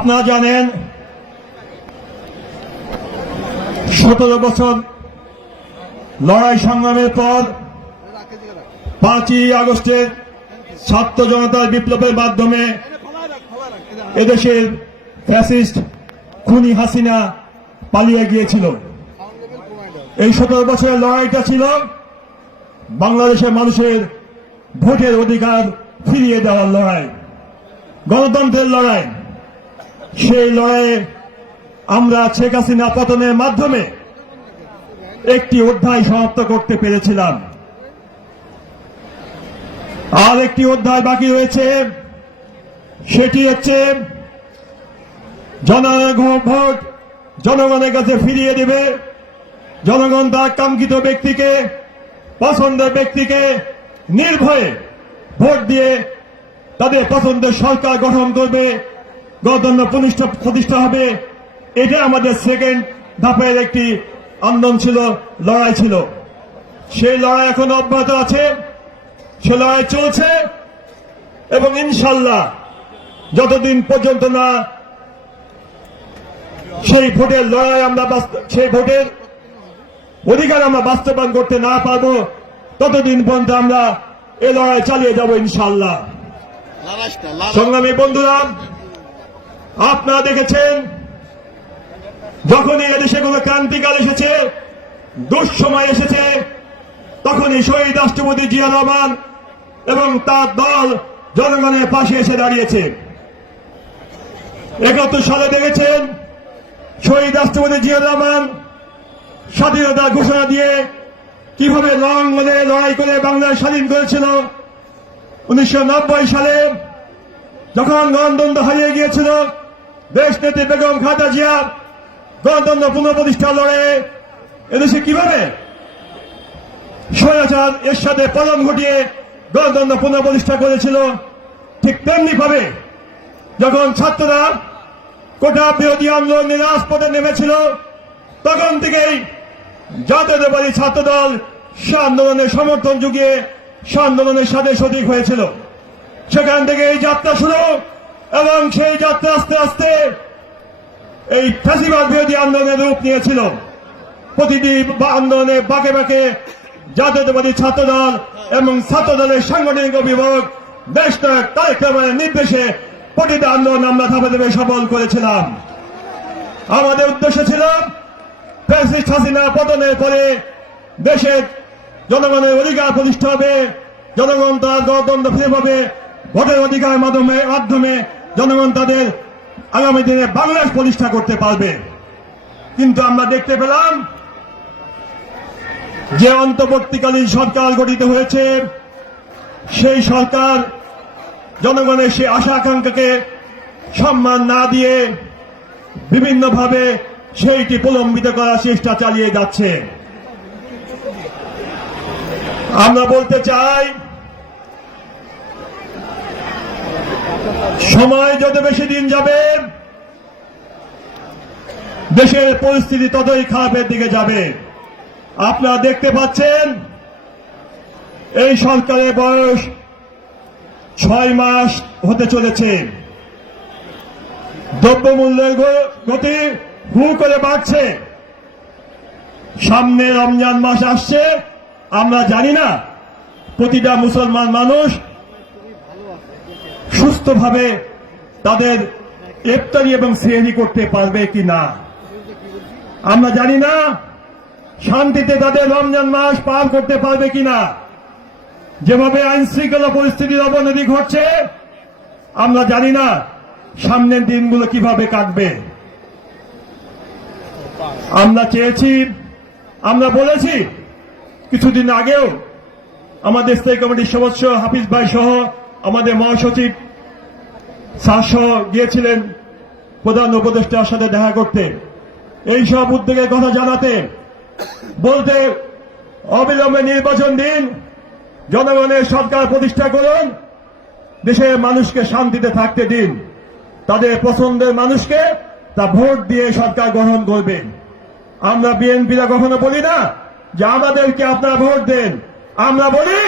আপনারা জানেন, সতেরো বছর লড়াই সংগ্রামের পর পাঁচই আগস্টের ছাত্র জনতার বিপ্লবের মাধ্যমে এদেশের ফ্যাসিস্ট খুনি হাসিনা পালিয়ে গিয়েছিল। এই সতেরো বছরের লড়াইটা ছিল বাংলাদেশের মানুষের ভোটের অধিকার ফিরিয়ে দেওয়ার লড়াই, গণতন্ত্রের লড়াই। সেই লড়াইয়ে আমরা শেখ হাসিনা পতনের মাধ্যমে একটি অধ্যায় সমাপ্ত করতে পেরেছিলাম। আর একটি অধ্যায় বাকি রয়েছে, সেটি হচ্ছে, জনগণ ভোট জনগণের কাছে ফিরিয়ে দেবে, জনগণ তার কাঙ্ক্ষিত ব্যক্তিকে, পছন্দের ব্যক্তিকে নির্ভয়ে ভোট দিয়ে তাদের পছন্দের সরকার গঠন করবে। গণতন্ত্র প্রতিষ্ঠা প্রতিষ্ঠা হবে। এটা আমাদের সেকেন্ড ধাপের একটি আন্দোলন ছিল লড়াই ছিল। সেই লড়াই এখন অব্যাহত আছে। সে লড়াই চলছে এবং ইনশাল্লাহ যতদিন পর্যন্ত না সেই ভোটের লড়াই আমরা সেই ভোটের অধিকার আমরা বাস্তবায়ন করতে না পারব ততদিন পর্যন্ত আমরা এ লড়াই চালিয়ে যাব ইনশাল্লাহ সংগ্রামী বন্ধুরা আপনারা দেখেছেন, যখনই এদেশে কোনো ক্রান্তিকাল এসেছে, দুঃসময় এসেছে, তখনই শহীদ রাষ্ট্রপতি জিয়া রহমান এবং তার দল জনগণের পাশে এসে দাঁড়িয়েছে। একাত্তর সালে দেখেছেন, শহীদ রাষ্ট্রপতি জিয়া রহমান স্বাধীনতা ঘোষণা দিয়ে কীভাবে রঙ্গনে লড়াই করে বাংলা স্বাধীন করেছিল। উনিশশো নব্বই সালে যখন গণতন্ত্র হারিয়ে গিয়েছিল দেশ নেত্রী বেগম খালেদা জিয়া গণতন্ত্র পুনঃপ্রতিষ্ঠা লড়ে। এদেশে কীভাবে স্বৈরাচার এর সাথে পলম ঘটিয়ে গণতন্ত্র পুনঃপ্রতিষ্ঠা করেছিল, ঠিক তেমনি ভাবে যখন ছাত্ররা কোটা বিরোধী আন্দোলনে রাজপথে নেমেছিল, তখন থেকেই জাতীয়তাবাদী ছাত্রদল সে আন্দোলনের সমর্থন যুগিয়ে সে আন্দোলনের সাথে সঠিক হয়েছিল। সেখান থেকে এই যাত্রা শুরু। এবং সেই যাত্রা আস্তে আস্তে এই ফ্যাসিবাদ বিরোধী আন্দোলনের রূপ নিয়েছিল। প্রতিটি আন্দোলনে বাঁকে বাঁকে জাতীয়তাবাদী ছাত্রদল এবং ছাত্রদলের সাংগঠনিক অভিভাবক দেশ নায়ক তারেক নির্দেশে প্রতিটি আন্দোলন আমরা ধাপে ধাপে সফল করেছিলাম। আমাদের উদ্দেশ্য ছিল ফ্যাসিস্ট হাসিনা পতনের পরে দেশের জনগণের অধিকার প্রতিষ্ঠা হবে, জনগণ তার গণতন্ত্র ফিরে পাবে, ভোটের অধিকার মাধ্যমে মাধ্যমে জনগণ তাদের আগামী দিনে বাংলাদেশ প্রতিষ্ঠা করতে পারবে। কিন্তু আমরা দেখতে পেলাম যে অন্তর্বর্তীকালীন সরকার গঠিত হয়েছে, সেই সরকার জনগণের সেই আশা আকাঙ্ক্ষাকে সম্মান না দিয়ে বিভিন্নভাবে সেইটি প্রলম্বিত করার চেষ্টা চালিয়ে যাচ্ছে। আমরা বলতে চাই সময় যত বেশি দিন যাবে, দেশের পরিস্থিতি ততই খারাপের দিকে যাবে। আপনারা দেখতে পাচ্ছেন, এই সরকারের বয়স ছয় মাস হতে চলেছে। দ্রব্যমূল্যের গতি হু করে বাড়ছে। সামনে রমজান মাস আসছে, আমরা জানি না, প্রতিটা মুসলমান মানুষ সুস্থভাবে তাদের ইফতারি এবং সেহরি করতে পারবে কি না আমরা জানি না শান্তিতে তাদের রমজান মাস পার করতে পারবে কিনা। যেভাবে আইন শৃঙ্খলা পরিস্থিতির অবনতি ঘটছে, আমরা জানি না সামনের দিনগুলো কীভাবে কাটবে। আমরা চেয়েছি, আমরা বলেছি, কিছুদিন আগেও আমাদের স্থায়ী কমিটির সদস্য হাফিজ ভাই সহ আমাদের মহাসচিব স্যার গিয়েছিলেন প্রধান উপদেষ্টার সাথে দেখা করতে। এই সব উদ্যোগের কথা জানাতে বলতে অবিলম্বে নির্বাচন দিন, জনগণের সরকার প্রতিষ্ঠা করুন দেশের মানুষকে শান্তিতে থাকতে দিন। তাদের পছন্দের মানুষকে তা ভোট দিয়ে সরকার গ্রহণ করবেন আমরা বিএনপিরা কখনো বলি না যে আমাদেরকে আপনারা ভোট দেন। আমরা বলি,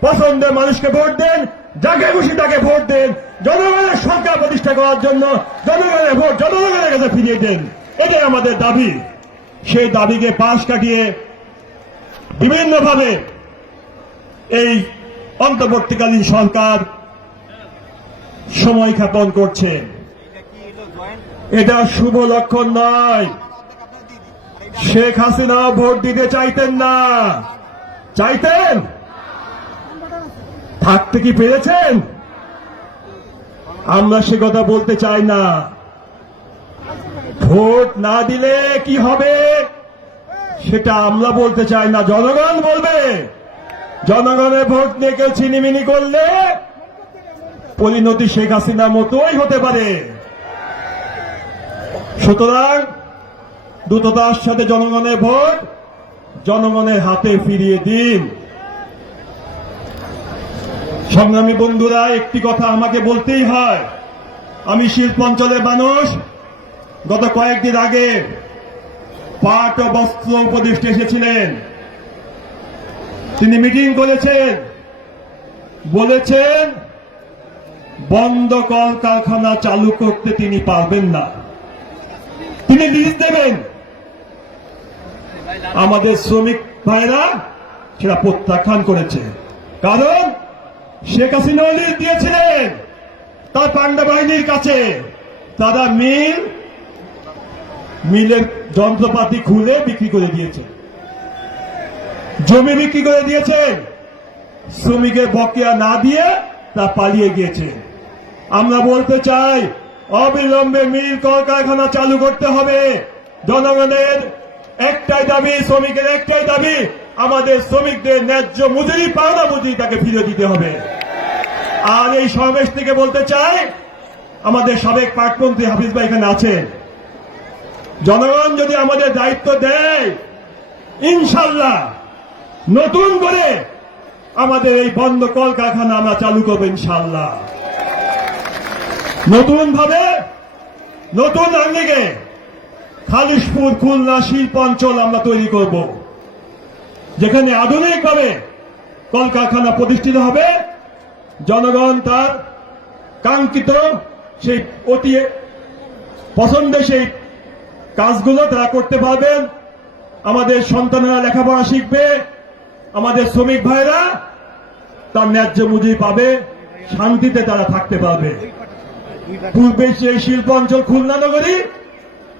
পছন্দের মানুষকে ভোট দেন, যাকে খুশি তাকে ভোট দেন। জনগণের সরকার প্রতিষ্ঠা করার জন্য জনগণের ভোট জনগণের কাছে ফিরিয়ে দেন। এটাই আমাদের দাবি। সেই দাবিকে পাশ কাটিয়ে বিভিন্নভাবে এই অন্তর্বর্তীকালীন সরকার সময় ক্ষেপণ করছে। এটা শুভ লক্ষণ নয়। শেখ হাসিনা ভোট দিতে চাইতেন না। চাইতেন? থাকতে কি পেরেছেন? আমরা সে কথা বলতে চাই না। ভোট না দিলে কি হবে? সেটা আমরা বলতে চাই না। জনগণ বলবে। জনগণের ভোট নিয়ে কেউ ছিনিমিনি করলে পরিণতি শেখ হাসিনা মতোই হতে পারে। সুতরাং দ্রুততার সাথে জনগণের ভোট, জনগণের হাতে ফিরিয়ে দিন। সংগ্রামী বন্ধুরা, একটি কথা আমাকে বলতেই হয়। আমি শিল্পাঞ্চলের মানুষ। গত কয়েকদিন আগে পাট ও বস্ত্র উপদেষ্টা এসেছিলেন। তিনি মিটিং করেছেন। বলেছেন, বন্ধ কল কারখানা চালু করতে তিনি পারবেন না। তিনি লিজ দেবেন। আমাদের শ্রমিক ভাইরা সেটা প্রত্যাখ্যান করেছে। কারণ শেখ হাসিনা দিয়েছিলেন। তার পান্ডা বাহিনীর কাছে। তারা মিল, মিলের যন্ত্রপাতি খুলে বিক্রি করে দিয়েছে। জমি বিক্রি করে দিয়েছেন শ্রমিকের বকেয়া না দিয়ে তা পালিয়ে গিয়েছে। আমরা বলতে চাই, অবিলম্বে মিল কলকারখানা চালু করতে হবে। জনগণের একটাই দাবি, শ্রমিকের একটাই দাবি আমাদের শ্রমিকদের ন্যায্য মজুরি, পাওনা মজুরি তাকে ফিরে দিতে হবে। আর এই সমাবেশ থেকে বলতে চাই, আমাদের সাবেক পাটমন্ত্রী হাফিজ ভাই এখানে আছেন। জনগণ যদি আমাদের দায়িত্ব দেয়, ইনশাল্লাহ নতুন করে আমাদের এই বন্ধ কলকারখানা আমরা চালু করব ইনশাল্লাহ। নতুন ভাবে নতুন আঙ্গিকে খালিশপুর খুলনা শিল্প অঞ্চল আমরা তৈরি করব। যেখানে আধুনিকভাবে কলকারখানা প্রতিষ্ঠিত হবে, জনগণ তার কাঙ্ক্ষিত সেই অতি পছন্দের সেই কাজগুলো তারা করতে পারবেন। আমাদের সন্তানেরা লেখাপড়া শিখবে, আমাদের শ্রমিক ভাইরা তার ন্যায্য মজুরি পাবে, শান্তিতে তারা থাকতে পারবে। পূর্বে সেই শিল্প অঞ্চল খুলনা নগরী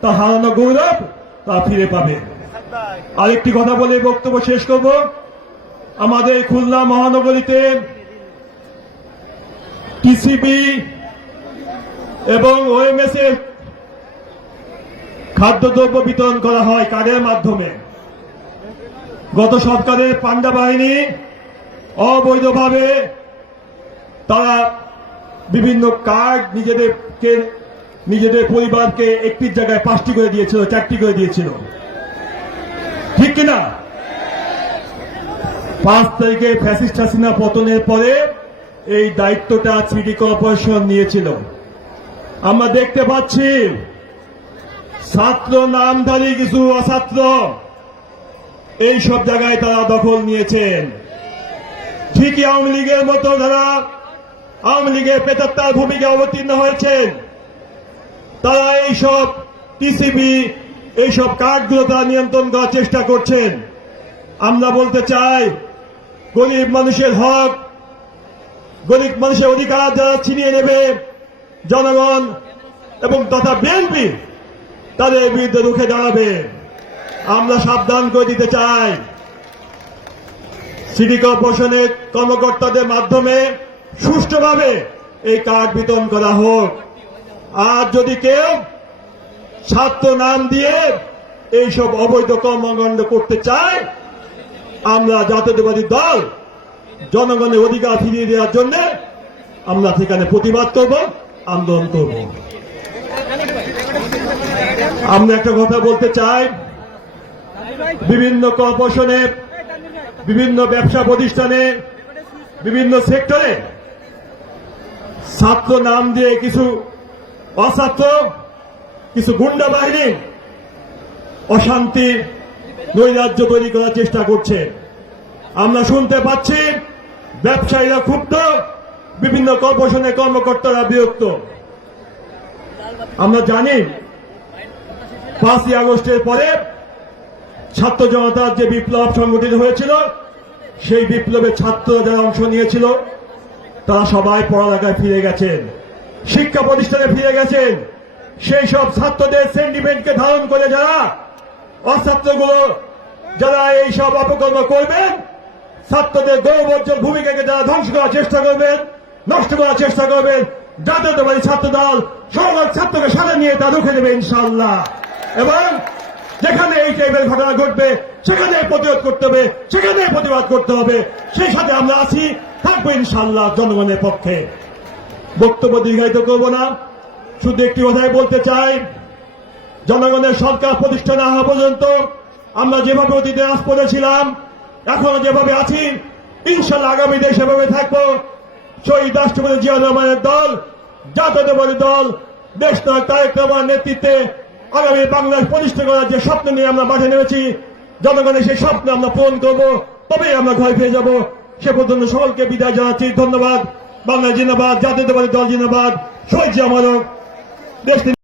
তা হারানো গৌরব তা ফিরে পাবে। আরেকটি কথা বলে বক্তব্য শেষ করব। আমাদের খুলনা মহানগরীতে টিসিবি এবং ওএমএস এর খাদ্যদ্রব্য বিতরণ করা হয় কার্ডের মাধ্যমে? গত সরকারের পান্ডা বাহিনী অবৈধভাবে তারা বিভিন্ন কার্ড নিজেদেরকে, নিজেদের পরিবারকে একটি জায়গায় পাঁচটি করে দিয়েছিল, চারটি করে দিয়েছিল। কিনা? পাঁচ তারিখে ফ্যাসিস্ট হাসিনা পতনের পরে এই দায়িত্বটা সিটি কর্পোরেশন নিয়েছিল। আমরা দেখতে পাচ্ছি, ছাত্র নামধারী কিছু অছাত্র এই সব জায়গায় তারা দখল নিয়েছেন। ঠিকই আওয়ামী লীগের মতো যারা আওয়ামী লীগের পেতাত্তার ভূমিকা অবতীর্ণ হয়েছেন, তারা এইসব টিসিবি এইসব কার্ডগুলো তারা নিয়ন্ত্রণ করার চেষ্টা করছেন। আমরা বলতে চাই, গরিব মানুষের হক, গরিব মানুষের অধিকার যারা ছিনিয়ে নেবে, জনগণ এবং তথা বিএনপি তাদের বিরুদ্ধে রুখে দাঁড়াবে। আমরা সাবধান করে দিতে চাই। সিটি কর্পোরেশনের কর্মকর্তাদের মাধ্যমে সুষ্ঠুভাবে এই কার্ড বিতরণ করা হোক। আর যদি কেউ ছাত্র নাম দিয়ে এইসব অবৈধ কর্মকাণ্ড করতে চায়, আমরা জাতীয়তাবাদী দল, জনগণের অধিকার ফিরিয়ে দেওয়ার জন্য আমরা সেখানে প্রতিবাদ করব, আন্দোলন করব। আমরা একটা কথা বলতে চাই, বিভিন্ন কর্পোরেশনে, বিভিন্ন ব্যবসা প্রতিষ্ঠানে, বিভিন্ন সেক্টরে ছাত্র নাম দিয়ে কিছু অছাত্র কিছু গুন্ডা বাহিনী অশান্তি নৈরাজ্য তৈরি করার চেষ্টা করছে। আমরা শুনতে পাচ্ছি ব্যবসায়ীরা ক্ষুব্ধ, বিভিন্ন কর্পোরেশনের কর্মকর্তারা বিরক্ত। আমরা জানি পাঁচই আগস্টের পরে ছাত্র জনতার যে বিপ্লব সংগঠিত হয়েছিল, সেই বিপ্লবে ছাত্ররা যারা অংশ নিয়েছিল, তারা সবাই পড়ালেখায় ফিরে গেছেন, শিক্ষা প্রতিষ্ঠানে ফিরে গেছেন। সেই সব ছাত্রদের সেন্টিমেন্টকে ধারণ করে যারা অছাত্রগুলো, যারা এই সব অপকর্ম করবেন, ছাত্রদের গৌরবোজ্জ্বল ভূমিকাকে যারা ধ্বংস করার চেষ্টা করবেন, নষ্ট করার চেষ্টা করবেন জাতীয়তাবাদী ছাত্র দল সকল ছাত্রকে সাথে নিয়ে তা রুখে দেবে ইনশাল্লাহ এবং যেখানে এই টাইপের ঘটনা ঘটবে, সেখানে প্রতিরোধ করতে হবে, সেখানে প্রতিবাদ করতে হবে, সেই সাথে আমরা আছি, থাকব ইনশাল্লাহ জনগণের পক্ষে। বক্তব্য দীর্ঘায়িত করব না। শুধু একটি কথাই বলতে চাই, জনগণের সরকার প্রতিষ্ঠা না হওয়া পর্যন্ত আমরা যেভাবে অতীতে আস করেছিলাম এখনও যেভাবে আছি, ইনশাল্লাহ আগামী দিনে সেভাবে থাকব। শহীদ রাষ্ট্রপতি জিয়া রহমানের দল, জাতীয়তাবাদী দল দেশ নয় তারেক নেতৃত্বে আগামী বাংলাদেশ প্রতিষ্ঠা করার যে স্বপ্ন নিয়ে আমরা মাঠে নেমেছি, জনগণের সেই স্বপ্ন আমরা পূরণ করব, তবেই আমরা ঘরে ফিরে যাব। সে পর্যন্ত সকলকে বিদায় জানাচ্ছি, ধন্যবাদ। বাংলা জিন্দাবাদ, জাতীয়তাবাদী দল জিন্দাবাদ। শহীদ জিয়া মারক দেশ